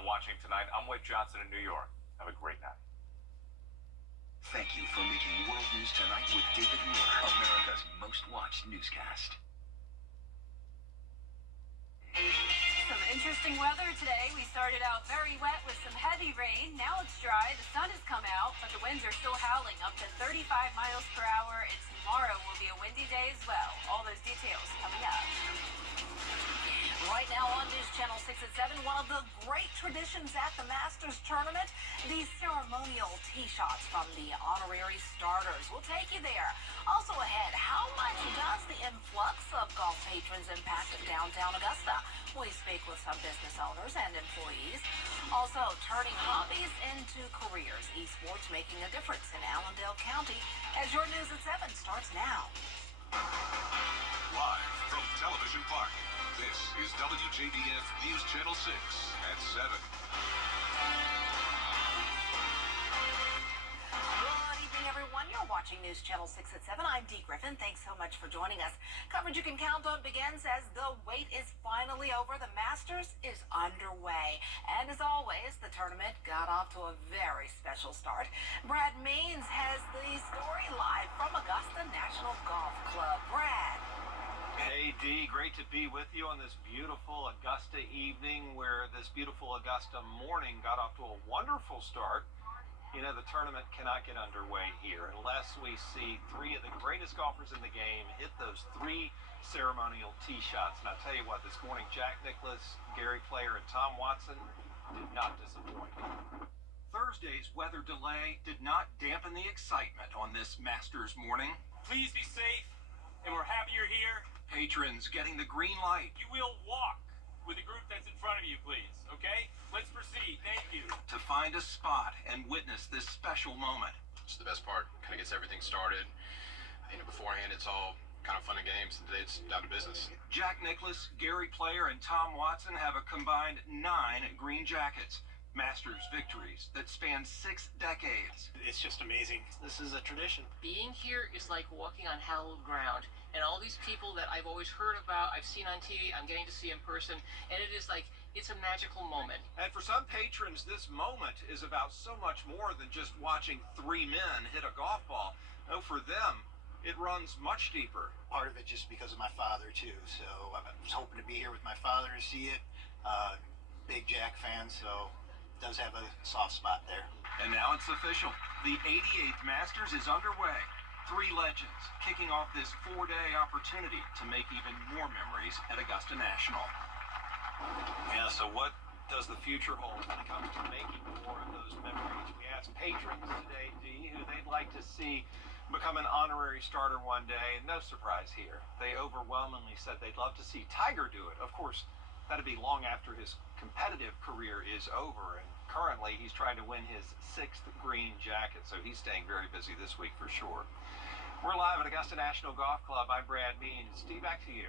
for watching tonight. I'm Wade Johnson in New York. Have a great night. Thank you for making World News Tonight with David Moore, America's most watched newscast. Some interesting weather today. We started out very wet with some heavy rain. Now it's dry. The sun has come out, but the winds are still howling up to 35 miles per hour. And tomorrow will be a windy day as well. All those details coming up. Right now on News Channel 6 at 7, one of the great traditions at the Masters Tournament, the ceremonial tee shots from the honorary starters. We'll take you there. Also ahead, how much does the influx of golf patrons impact downtown Augusta? We speak with some business owners and employees. Also, turning hobbies into careers. Esports making a difference in Allendale County. As your News at 7 starts now. Live from Television Park, this is WJBF News Channel 6 at 7. Good evening, everyone. You're watching News Channel 6 at 7. I'm Dee Griffin. Thanks so much for joining us. Coverage you can count on begins as the wait is finally over. The Masters is underway. And as always, the tournament got off to a very special start. Brad Means has the story live from Augusta National Golf Club. Brad. Hey, Dee, great to be with you on this beautiful Augusta evening where this beautiful Augusta morning got off to a wonderful start. You know, the tournament cannot get underway here unless we see three of the greatest golfers in the game hit those three ceremonial tee shots. And I'll tell you what, this morning, Jack Nicklaus, Gary Player, and Tom Watson did not disappoint. Thursday's weather delay did not dampen the excitement on this Masters morning. Please be safe, and we're happy you're here. Patrons getting the green light. You will walk with the group that's in front of you, please, okay? Let's proceed. Thank you. To find a spot and witness this special moment. It's the best part. Kind of gets everything started. You know, beforehand, it's all kind of fun and games. And today, it's down to business. Jack Nicklaus, Gary Player, and Tom Watson have a combined 9 green jackets. Masters victories that span 6 decades. It's just amazing. This is a tradition. Being here is like walking on hallowed ground. And all these people that I've always heard about, I've seen on TV, I'm getting to see in person, and it is like, it's a magical moment. And for some patrons, this moment is about so much more than just watching 3 men hit a golf ball. No, for them, it runs much deeper. Part of it just because of my father, too. So I was hoping to be here with my father to see it. Big Jack fan, so does have a soft spot there. And now it's official. The 88th Masters is underway. 3 legends kicking off this 4-day opportunity to make even more memories at Augusta National. Yeah, so what does the future hold when it comes to making more of those memories? We asked patrons today, Dee, who they'd like to see become an honorary starter one day, and no surprise here. They overwhelmingly said they'd love to see Tiger do it. Of course, that'd be long after his competitive career is over, and currently he's trying to win his 6th green jacket, so he's staying very busy this week for sure. We're live at Augusta National Golf Club. I'm Brad Means. Steve, back to you.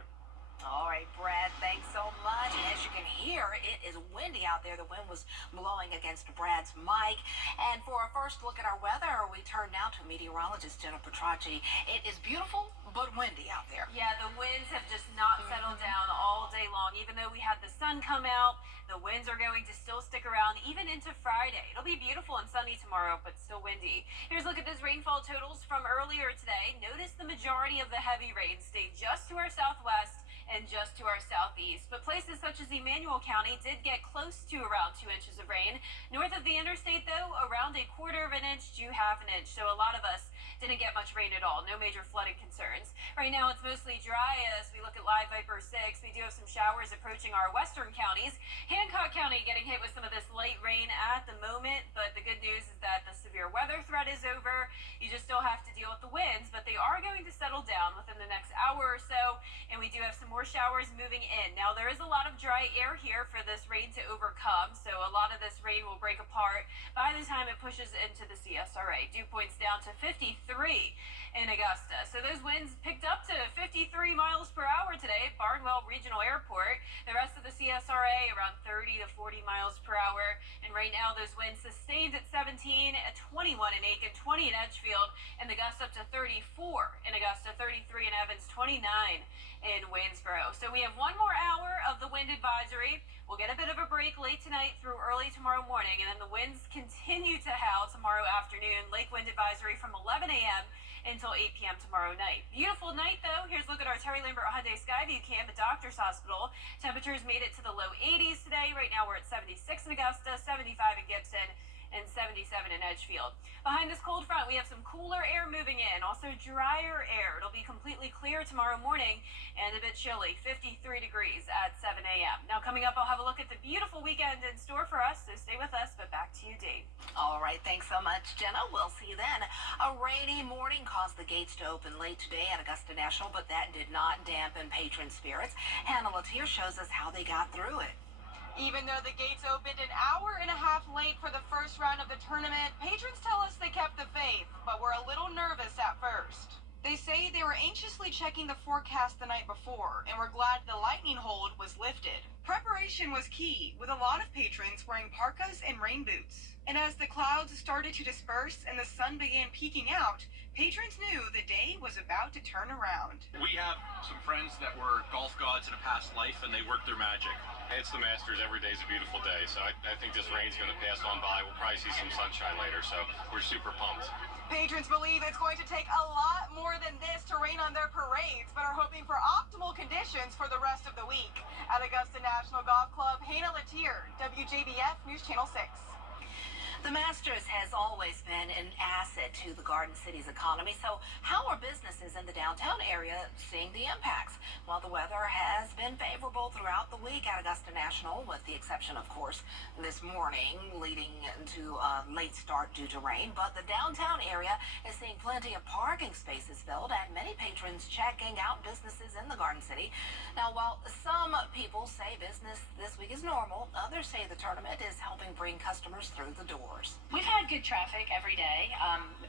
All right, Brad, thanks so much. And as you can hear, it is windy out there. The wind was blowing against Brad's mic. And for our first look at our weather, we turn now to meteorologist Jenna Petracci. It is beautiful, but windy out there. Yeah, the winds have just not settled down all day long. Even though we had the sun come out, the winds are going to still stick around even into Friday. It'll be beautiful and sunny tomorrow, but still windy. Here's a look at those rainfall totals from earlier today. Notice the majority of the heavy rain stayed just to our southwest and just to our southeast. But places such as Emmanuel County did get close to around 2 inches of rain. North of the interstate, though, around 1/4 of an inch to 1/2 inch. So a lot of us didn't get much rain at all. No major flooding concerns. Right now, it's mostly dry as we look at Live Viper 6. We do have some showers approaching our western counties. Hancock County getting hit with some of this light rain at the moment, but the good news is that the severe weather threat is over. You just still have to deal with the winds, but they are going to settle down within the next hour or so, and we do have some more showers moving in. Now, there is a lot of dry air here for this rain to overcome, so a lot of this rain will break apart by the time it pushes into the CSRA. Dew points down to 53 in Augusta. So those winds picked up to 53 miles per hour today at Barnwell Regional Airport. The rest of the CSRA around 30 to 40 miles per hour. And right now, those winds sustained at 17, at 21 in Aiken, 20 in Edgefield, and the gusts up to 34 in Augusta, 33 in Evans, 29 in Waynesboro. So we have one more hour of the wind advisory. We'll get a bit of a break late tonight through early chilly tomorrow morning, and then the winds continue to howl tomorrow afternoon. Lake wind advisory from 11 a.m. until 8 p.m. tomorrow night. Beautiful night, though. Here's a look at our Terry Lambert Hyundai Skyview cam at Doctor's Hospital. Temperatures made it to the low 80s today. Right now, we're at 76 in Augusta, 75 in Gibson, and 77 in Edgefield. Behind this cold front, we have some cooler air moving in, also drier air. It'll be completely clear tomorrow morning and a bit chilly, 53 degrees at 7 a.m. Now, coming up, I'll have a look at the beautiful weekend in store for us, so stay with us, but back to you, Dee. All right, thanks so much, Jenna. We'll see you then. A rainy morning caused the gates to open late today at Augusta National, but that did not dampen patron spirits. Hannah Latier shows us how they got through it. Even though the gates opened an hour and a half late for the first round of the tournament, patrons tell us they kept the faith, but were a little nervous at first. They say they were anxiously checking the forecast the night before and were glad the lightning hold was lifted. Preparation was key, with a lot of patrons wearing parkas and rain boots. And as the clouds started to disperse and the sun began peeking out, patrons knew the day was about to turn around. We have some friends that were golf gods in a past life, and they worked their magic. It's the Masters. Every day's a beautiful day, so I think this rain's going to pass on by. We'll probably see some sunshine later, so we're super pumped. Patrons believe it's going to take a lot more than this to rain on their parades, but are hoping for optimal conditions for the rest of the week. At Augusta National Golf Club, Hannah Latier, WJBF News Channel 6. The Masters has always been an asset to the Garden City's economy, so how are businesses in the downtown area seeing the impacts? Well, the weather has been favorable throughout the week at Augusta National, with the exception, of course, this morning, leading to a late start due to rain. But the downtown area is seeing plenty of parking spaces filled and many patrons checking out businesses in the Garden City. Now, while some people say business this week is normal, others say the tournament is helping bring customers through the door. We've had good traffic every day.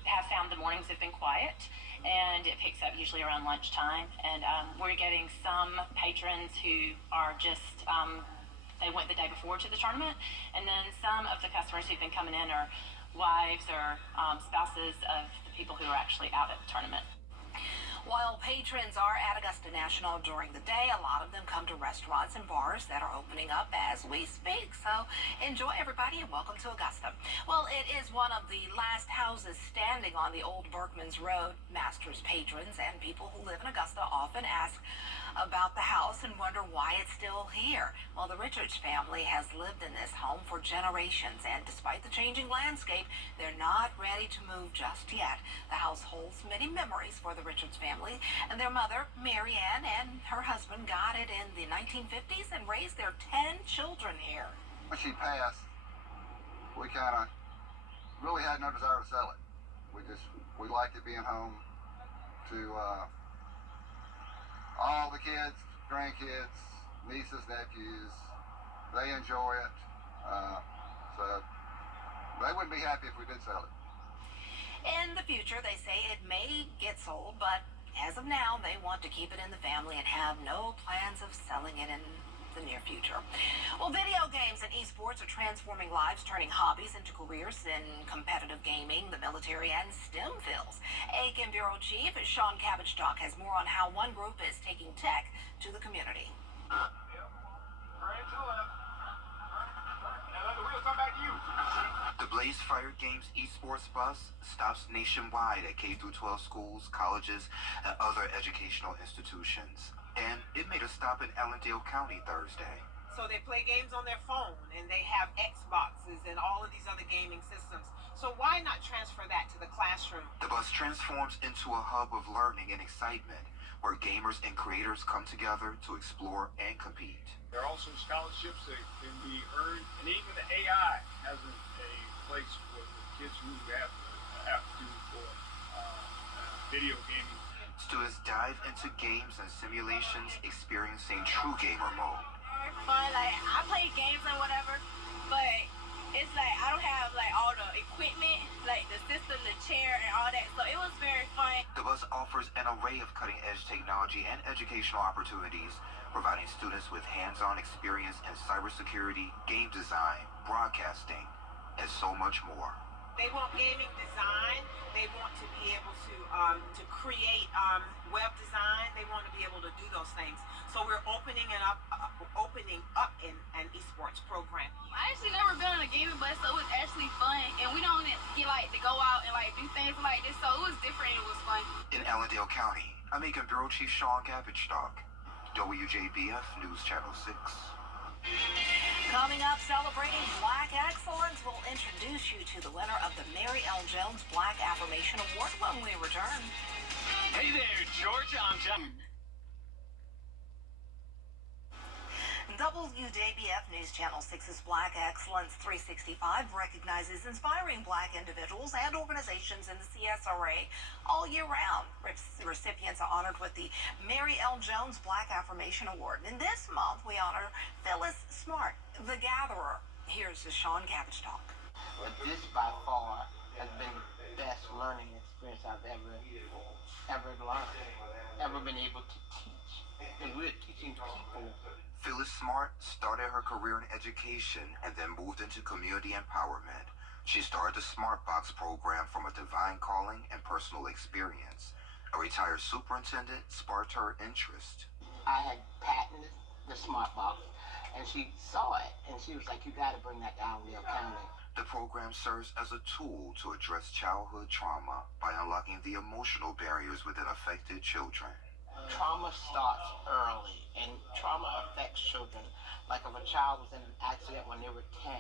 Have found the mornings have been quiet, and it picks up usually around lunchtime. And we're getting some patrons who are just they went the day before to the tournament, and then some of the customers who've been coming in are wives or spouses of the people who are actually out at the tournament. While patrons are at Augusta National during the day, a lot of them come to restaurants and bars that are opening up as we speak. So enjoy, everybody, and welcome to Augusta. Well, it is one of the last houses standing on the old Berkman's Road. Masters patrons and people who live in Augusta often ask about the house and wonder why it's still here. Well, the Richards family has lived in this home for generations, and despite the changing landscape, they're not ready to move just yet. The house holds many memories for the Richards family, and their mother, Mary Ann, and her husband got it in the 1950s and raised their 10 children here. When she passed, we kind of really had no desire to sell it. We liked it being home to all the kids, grandkids, nieces, nephews. They enjoy it. So they wouldn't be happy if we did sell it. In the future, they say it may get sold, but as of now, they want to keep it in the family and have no plans of selling it in the near future. Well, video games and esports are transforming lives, turning hobbies into careers in competitive gaming, the military, and STEM fields. ACAM Bureau Chief Sean Cabbage-Stock has more on how one group is taking tech to the community. The Blaze Fire Games esports bus stops nationwide at K-12 schools, colleges, and other educational institutions. And it made a stop in Allendale County Thursday. So they play games on their phone, and they have Xboxes and all of these other gaming systems. So why not transfer that to the classroom? The bus transforms into a hub of learning and excitement, where gamers and creators come together to explore and compete. There are also scholarships that can be earned, and even the AI has a place for the kids who have aptitude for video gaming. Students dive into games and simulations, experiencing true gamer mode. Fun, like I play games and whatever, but it's like I don't have like all the equipment, like the system, the chair, and all that. So it was very fun. The bus offers an array of cutting-edge technology and educational opportunities, providing students with hands-on experience in cybersecurity, game design, broadcasting, and so much more. They want gaming design. They want to be able to create web design. They want to be able to do those things. So we're opening up an esports program. I actually never been in a gaming, but so it was actually fun. And we don't get like to go out and like do things like this, so it was different. It was fun. In Allendale County, I'm Aiken Bureau Chief Sean Gabagstock, WJBF News Channel 6. Coming up, celebrating Black excellence, we'll introduce you to the winner of the Mary L. Jones Black Affirmation Award when we return. Hey there, Georgia. I'm John. WJBF News Channel 6's Black Excellence 365 recognizes inspiring Black individuals and organizations in the CSRA all year round. Recipients are honored with the Mary L. Jones Black Affirmation Award. And this month, we honor Phyllis Smart, the Gatherer. Here's Sean Gabagstock. Well, this by far has been the best learning experience I've ever learned, ever been able to teach. And we're teaching people. Phyllis Smart started her career in education and then moved into community empowerment. She started the Smart Box program from a divine calling and personal experience. A retired superintendent sparked her interest. I had patented the Smart Box, and she saw it, and she was like, you got to bring that to Allendale County. The program serves as a tool to address childhood trauma by unlocking the emotional barriers within affected children. Trauma starts early, and trauma affects children. Like if a child was in an accident when they were 10,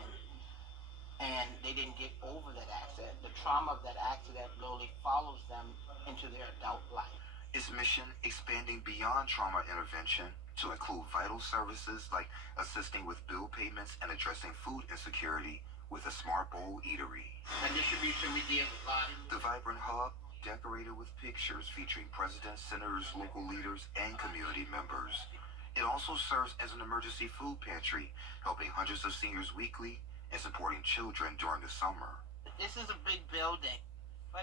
and they didn't get over that accident, the trauma of that accident slowly follows them into their adult life. Its mission expanding beyond trauma intervention to include vital services like assisting with bill payments and addressing food insecurity with a Smart Bowl eatery. And distribution we deal with body. The vibrant hub, decorated with pictures featuring presidents, senators, local leaders, and community members. It also serves as an emergency food pantry, helping hundreds of seniors weekly and supporting children during the summer. This is a big building.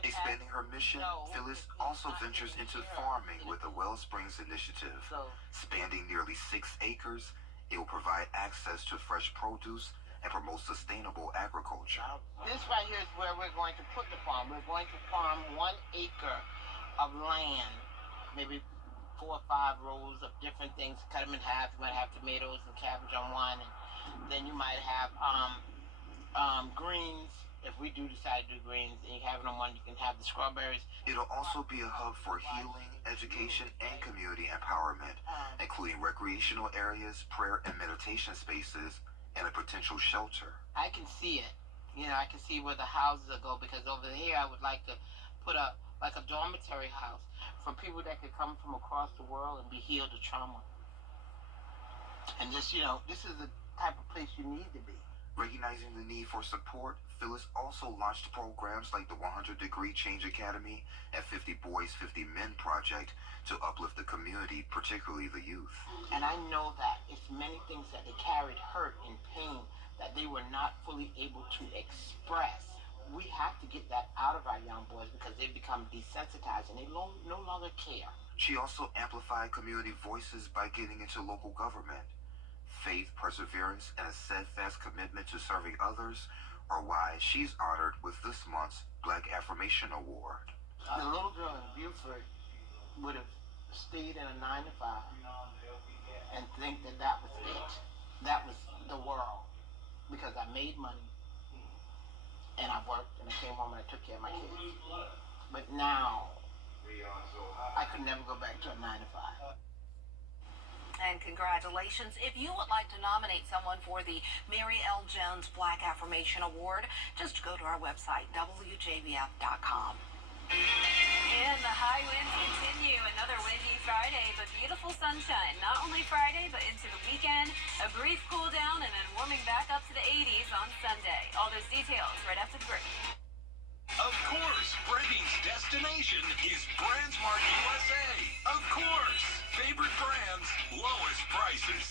Expanding her mission, Phyllis also ventures into farming with the Well Springs Initiative. Spanning nearly 6 acres, it will provide access to fresh produce and promote sustainable agriculture. This right here is where we're going to put the farm. We're going to farm 1 acre of land, maybe 4 or 5 rows of different things, cut them in half. You might have tomatoes and cabbage on one, and then you might have greens. If we do decide to do greens, and you have it on one, you can have the strawberries. It'll also be a hub for healing, education, and community empowerment, including recreational areas, prayer and meditation spaces, and a potential shelter. I can see it. You know, I can see where the houses will go, because over here I would like to put a dormitory house for people that could come from across the world and be healed of trauma. And just, you know, this is the type of place you need to be. Recognizing the need for support, Phyllis also launched programs like the 100-Degree Change Academy and 50 Boys, 50 Men project to uplift the community, particularly the youth. And I know that it's many things that they carried hurt and pain that they were not fully able to express. We have to get that out of our young boys because they become desensitized and they no longer care. She also amplified community voices by getting into local government. Faith, perseverance, and a steadfast commitment to serving others are why she's honored with this month's Black Affirmation Award. The little girl in Buford would have stayed in a 9-to-5 and think that that was it. That was the world. Because I made money and I worked and I came home and I took care of my kids. But now, I could never go back to a 9-to-5. And congratulations. If you would like to nominate someone for the Mary L. Jones Black Affirmation Award, just go to our website, WJBF.com. And the high winds continue. Another windy Friday, but beautiful sunshine. Not only Friday, but into the weekend. A brief cool down and then warming back up to the 80s on Sunday. All those details right after the break. Of course, Brady's destination is BrandsMart USA. Of course, favorite brands, lowest prices.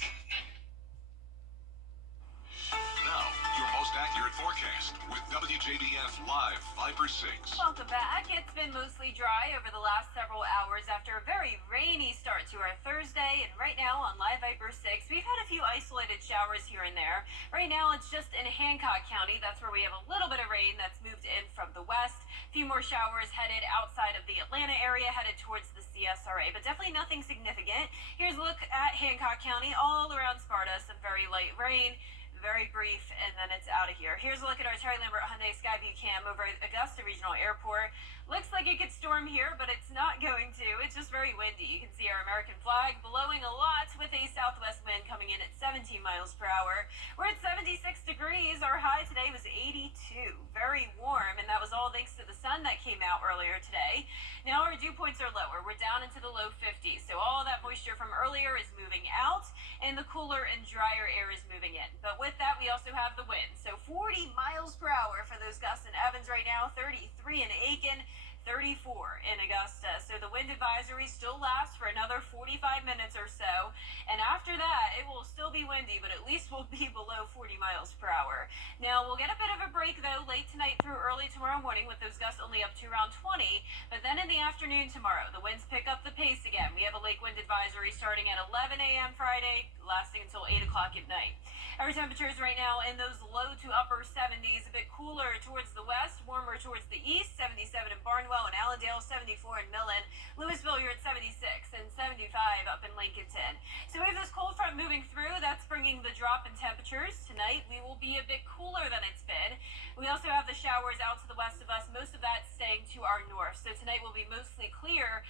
Now, your most accurate forecast with WJBF Live Viper 6. Welcome back. It's been mostly dry over the last several hours after a very rainy start to our Thursday. And right now on Live Viper 6, we've had a few isolated showers here and there. Right now it's just in Hancock County. That's where we have a little bit of rain that's moved in from the west. A few more showers headed outside of the Atlanta area, headed towards the CSRA, but definitely nothing significant. Here's a look at Hancock County. All around Sparta, some very light rain. very brief, and then it's out of here. Here's a look at our Terry Lambert Hyundai Skyview cam over at Augusta Regional Airport. Looks like it could storm here, but it's not going to. It's just very windy. You can see our American flag blowing a lot with a southwest wind coming in at 17 miles per hour. We're at 76 degrees. Our high today was 82. Very warm, and that was all thanks to the sun that came out earlier today. Now our dew points are lower. We're down into the low 50s, so all that moisture from earlier is moving out, and the cooler and drier air is moving in. But with that, we also have the wind. So 40 miles per hour for those gusts in Evans right now, 33 in Aiken, 34 in Augusta. So the wind advisory still lasts for another 45 minutes or so. And after that, it will still be windy, but at least we'll be below 40 miles per hour. Now, we'll get a bit of a break, though, late tonight through early tomorrow morning with those gusts only up to around 20. But then in the afternoon tomorrow, the winds pick up the pace again. We have a lake wind advisory starting at 11 a.m. Friday, lasting until 8 o'clock at night. Our temperatures right now in those low to upper 70s, a bit cooler towards the west, warmer towards the east, 77 in Barnwell and Allendale, 74 in Millen. Louisville, you're at 76 and 75 up in Lincolnton. So we have this cold front moving through. That's bringing the drop in temperatures. Tonight, we will be a bit cooler than it's been. We also have the showers out to the west of us, most of that staying to our north. So tonight will be mostly clear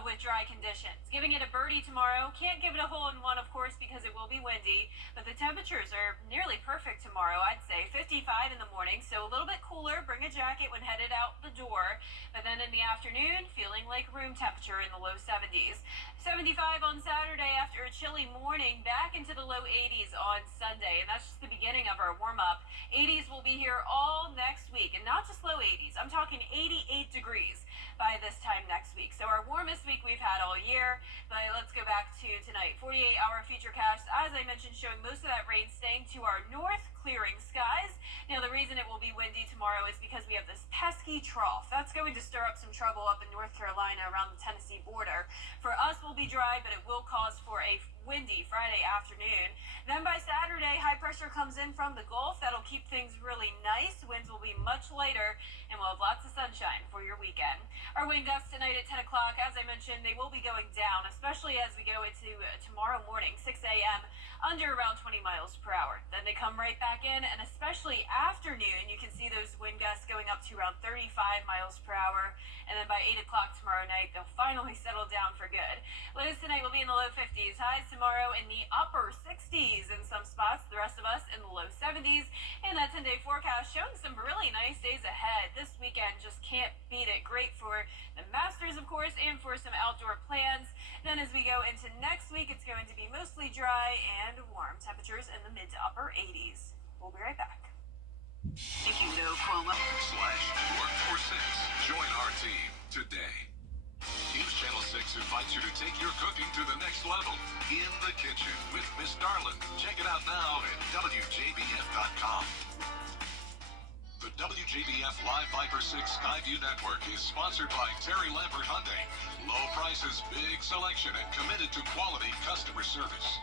with dry conditions. Giving it a birdie tomorrow. Can't give it a hole in one, of course, because it will be windy, but the temperatures are nearly perfect tomorrow, I'd say. 55 in the morning, so a little bit cooler. Bring a jacket when headed out the door. But then in the afternoon, feeling like room temperature in the low 70s. 75 on Saturday after a chilly morning, back into the low 80s on Sunday. And that's just the beginning of our warm-up. 80s will be here all next week, and not just low 80s. I'm talking 88 degrees by this time next week. So our warmest week we've had all year. But let's go back to tonight. 48-hour futurecast, as I mentioned, showing most of that rain staying to our north, clearing skies. Now, the reason it will be windy tomorrow is because we have this pesky trough. That's going to stir up some trouble up in North Carolina around the Tennessee border. For us, we'll be dry, but it will cause for a windy Friday afternoon. Then by Saturday, high pressure comes in from the Gulf. That'll keep things really nice. Winds will be much lighter, and we'll have lots of sunshine for your weekend. Our wind gusts tonight at 10 o'clock, as I mentioned, they will be going down, especially as we go into tomorrow morning, 6 a.m., under around 20 miles per hour. Then they come right back in, and especially afternoon, you can see those wind gusts going up to around 35 miles per hour. And then by 8 o'clock tomorrow night, they'll finally settle down for good. Lows tonight will be in the low 50s. Highs tomorrow in the upper 60s in some spots. The rest of us in the low 70s. And that 10-day forecast showing some really nice days ahead. This weekend just can't beat it. Great for the Masters, of course, and for some outdoor plans. Then as we go into next week, it's going to be mostly dry and warm. Temperatures in the mid to upper 80s. We'll be right back. If you know promo /work4 6. Join our team today. News Channel 6 invites you to take your cooking to the next level. In the Kitchen with Miss Darlin. Check it out now at WJBF.com. The WJBF Live Viper 6 Skyview Network is sponsored by Terry Lambert Hyundai. Low prices, big selection, and committed to quality customer service.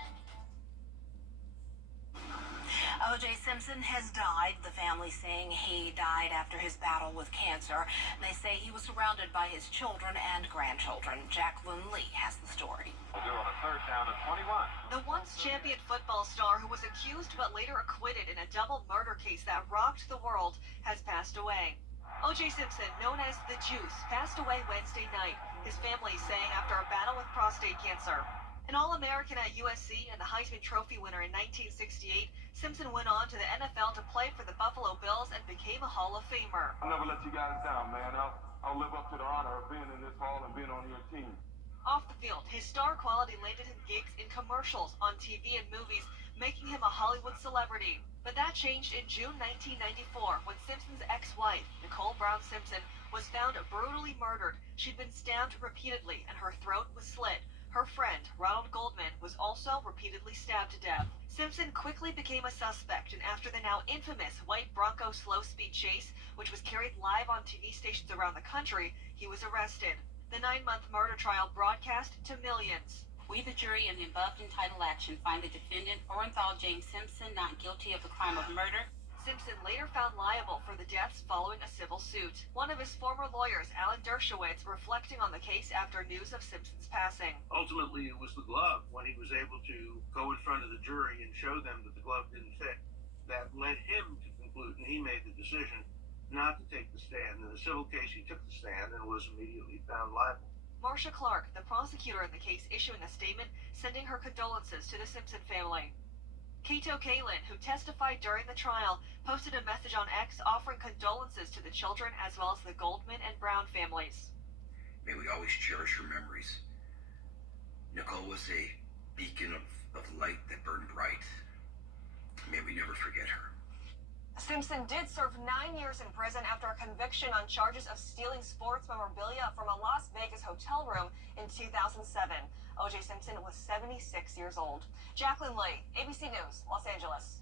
O.J. Simpson has died. The family saying he died after his battle with cancer. They say he was surrounded by his children and grandchildren. Jacqueline Lee has the story. We'll do on a third down and 21. The once champion football star who was accused but later acquitted in a double murder case that rocked the world has passed away. O.J. Simpson, known as the Juice, passed away Wednesday night. His family saying after a battle with prostate cancer. An All-American at USC and the Heisman Trophy winner in 1968, Simpson went on to the NFL to play for the Buffalo Bills and became a Hall of Famer. I'll never let you guys down, man. I'll live up to the honor of being in this hall and being on your team. Off the field, his star quality landed him gigs in commercials, on TV and movies, making him a Hollywood celebrity. But that changed in June 1994 when Simpson's ex-wife, Nicole Brown Simpson, was found brutally murdered. She'd been stabbed repeatedly and her throat was slit. Her friend, Ronald Goldman, was also repeatedly stabbed to death. Simpson quickly became a suspect, and after the now infamous white Bronco slow-speed chase, which was carried live on TV stations around the country, he was arrested. The 9-month murder trial broadcast to millions. We, the jury, in the above entitled action, find the defendant, Orenthal James Simpson, not guilty of the crime of murder. Simpson later found liable for the deaths following a civil suit. One of his former lawyers, Alan Dershowitz, reflecting on the case after news of Simpson's passing. Ultimately, it was the glove when he was able to go in front of the jury and show them that the glove didn't fit. that led him to conclude, and he made the decision not to take the stand. In the civil case, he took the stand and was immediately found liable. Marcia Clark, the prosecutor in the case, issuing a statement sending her condolences to the Simpson family. Kato Kalin, who testified during the trial, posted a message on X offering condolences to the children as well as the Goldman and Brown families. May we always cherish her memories. Nicole was a beacon of light that burned bright. May we never forget her. Simpson did serve 9 years in prison after a conviction on charges of stealing sports memorabilia from a Las Vegas hotel room in 2007. O.J. Simpson was 76 years old. Jacqueline Lee, ABC News, Los Angeles.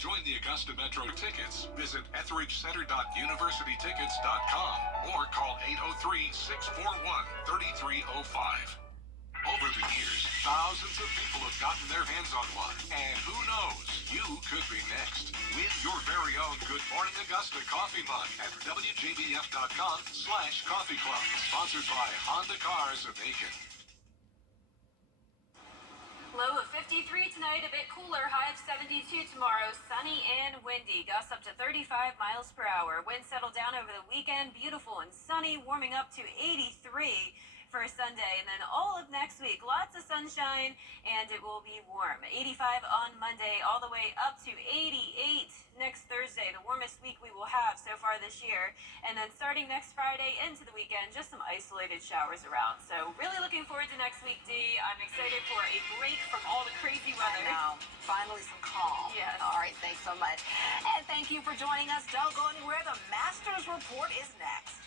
Join the Augusta Metro Tickets. Visit etheridgecenter.universitytickets.com or call 803-641-3305. Over the years, thousands of people have gotten their hands on one. And who knows, you could be next. Win your very own Good Morning Augusta coffee mug at WJBF.com/coffee club. Sponsored by Honda Cars of Aiken. Low of 53 tonight, a bit cooler, high of 72 tomorrow, sunny and windy, gusts up to 35 miles per hour. Winds settle down over the weekend, beautiful and sunny, warming up to 83 for Sunday, and then all of next week, lots of sunshine, and it will be warm. 85 on Monday, all the way up to 88 next Thursday, the warmest week we will have so far this year. And then starting next Friday into the weekend, just some isolated showers around. So really looking forward to next week, Dee. I'm excited for a break from all the crazy weather. I know. Finally some calm. Yes. All right, thanks so much. And thank you for joining us. Don't go anywhere. The Masters Report is next.